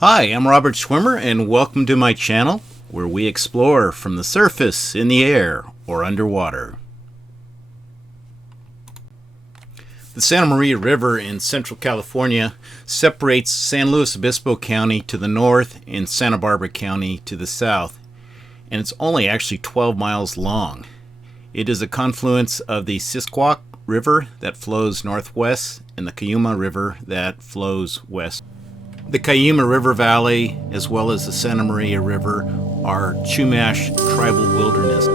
Hi, I'm Robert Schwimmer, and welcome to my channel, where we explore from the surface, in the air, or underwater. The Santa Maria River in Central California separates San Luis Obispo County to the north and Santa Barbara County to the south, and it's only actually 12 miles long. It is a confluence of the Sisquoc River that flows northwest and the Cuyama River that flows west. The Cuyama River Valley, as well as the Santa Maria River, are Chumash tribal wilderness.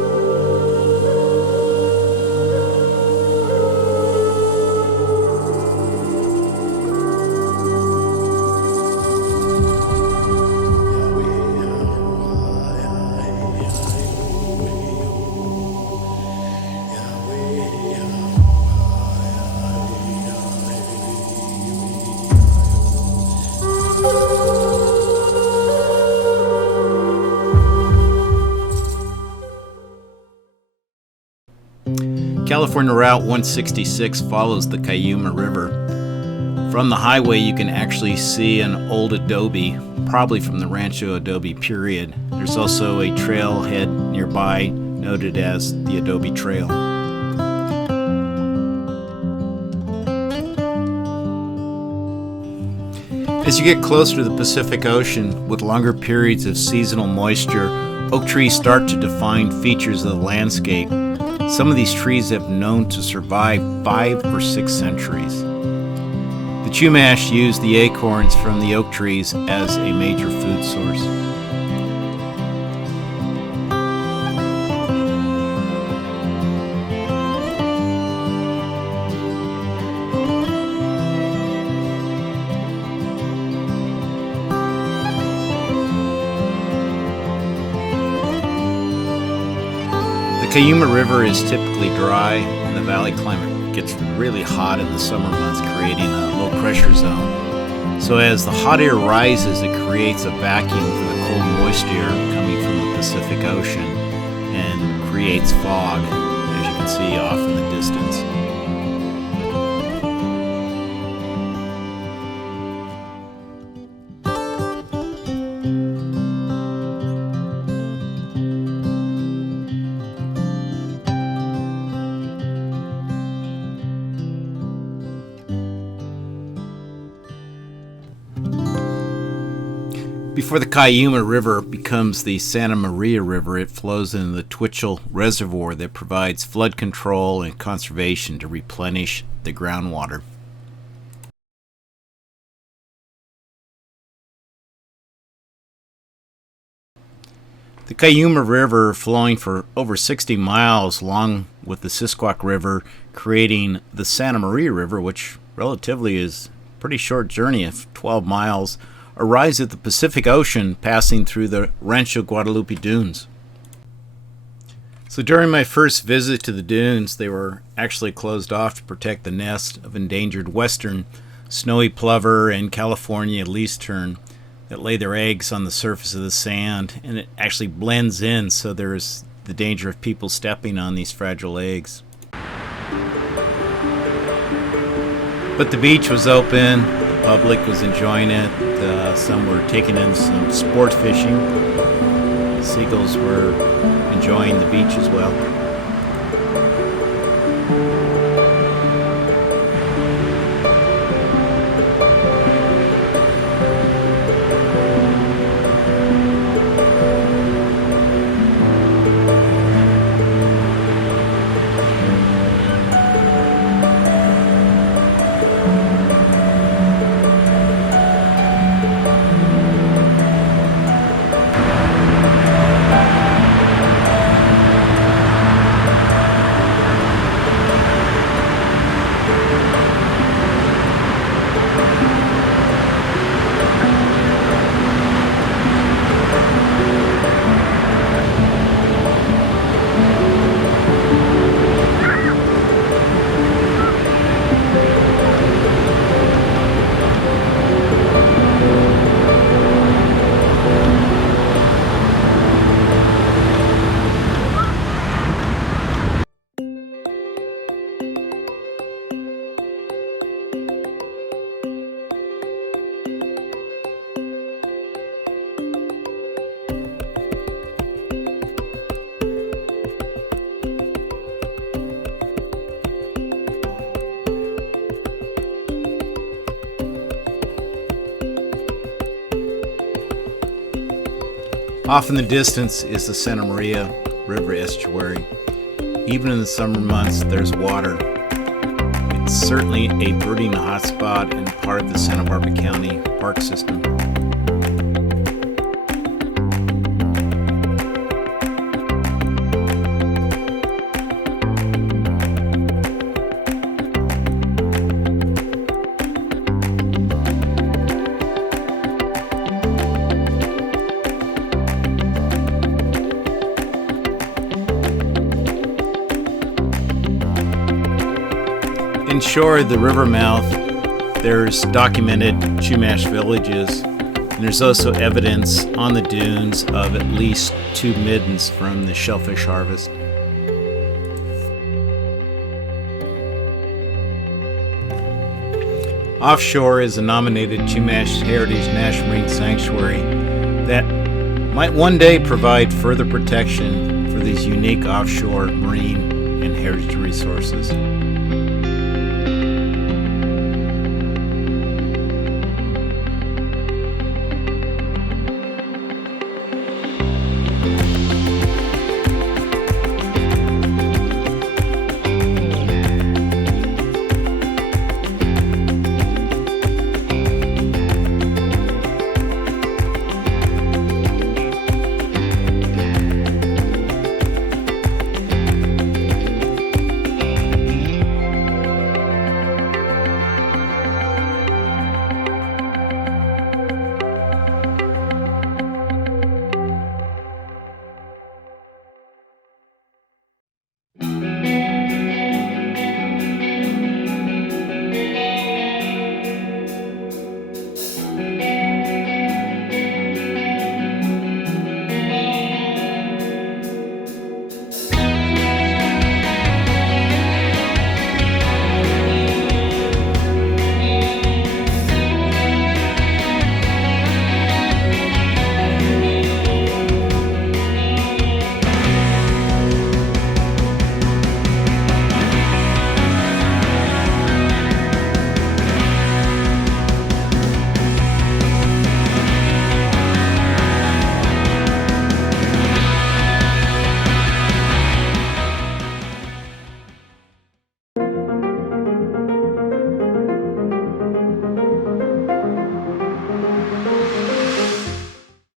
California Route 166 follows the Cuyama River. From the highway you can actually see an old adobe, probably from the Rancho Adobe period. There's also a trailhead nearby noted as the Adobe Trail. As you get closer to the Pacific Ocean, with longer periods of seasonal moisture, oak trees start to define features of the landscape. Some of these trees have known to survive 5 or 6 centuries. The Chumash use the acorns from the oak trees as a major food source. The Cuyama River is typically dry, and the valley climate gets really hot in the summer months, creating a low pressure zone. So as the hot air rises, it creates a vacuum for the cold moist air coming from the Pacific Ocean and creates fog, as you can see off in the distance. Before the Cuyama River becomes the Santa Maria River, it flows into the Twitchell Reservoir that provides flood control and conservation to replenish the groundwater. The Cuyama River, flowing for over 60 miles along with the Sisquoc River, creating the Santa Maria River, which relatively is a pretty short journey of 12 miles, arrives at the Pacific Ocean, passing through the Rancho Guadalupe Dunes. So during my first visit to the dunes, they were actually closed off to protect the nest of endangered western snowy plover and California least tern that lay their eggs on the surface of the sand, and it actually blends in, so there's the danger of people stepping on these fragile eggs. But the beach was open, the public was enjoying it. Some were taking in some sport fishing. The seagulls were enjoying the beach as well. Off in the distance is the Santa Maria River Estuary. Even in the summer months, there's water. It's certainly a birding hotspot and part of the Santa Barbara County park system. Inshore the river mouth, there's documented Chumash villages, and there's also evidence on the dunes of at least 2 middens from the shellfish harvest. Offshore is a nominated Chumash Heritage National Marine Sanctuary that might one day provide further protection for these unique offshore marine and heritage resources.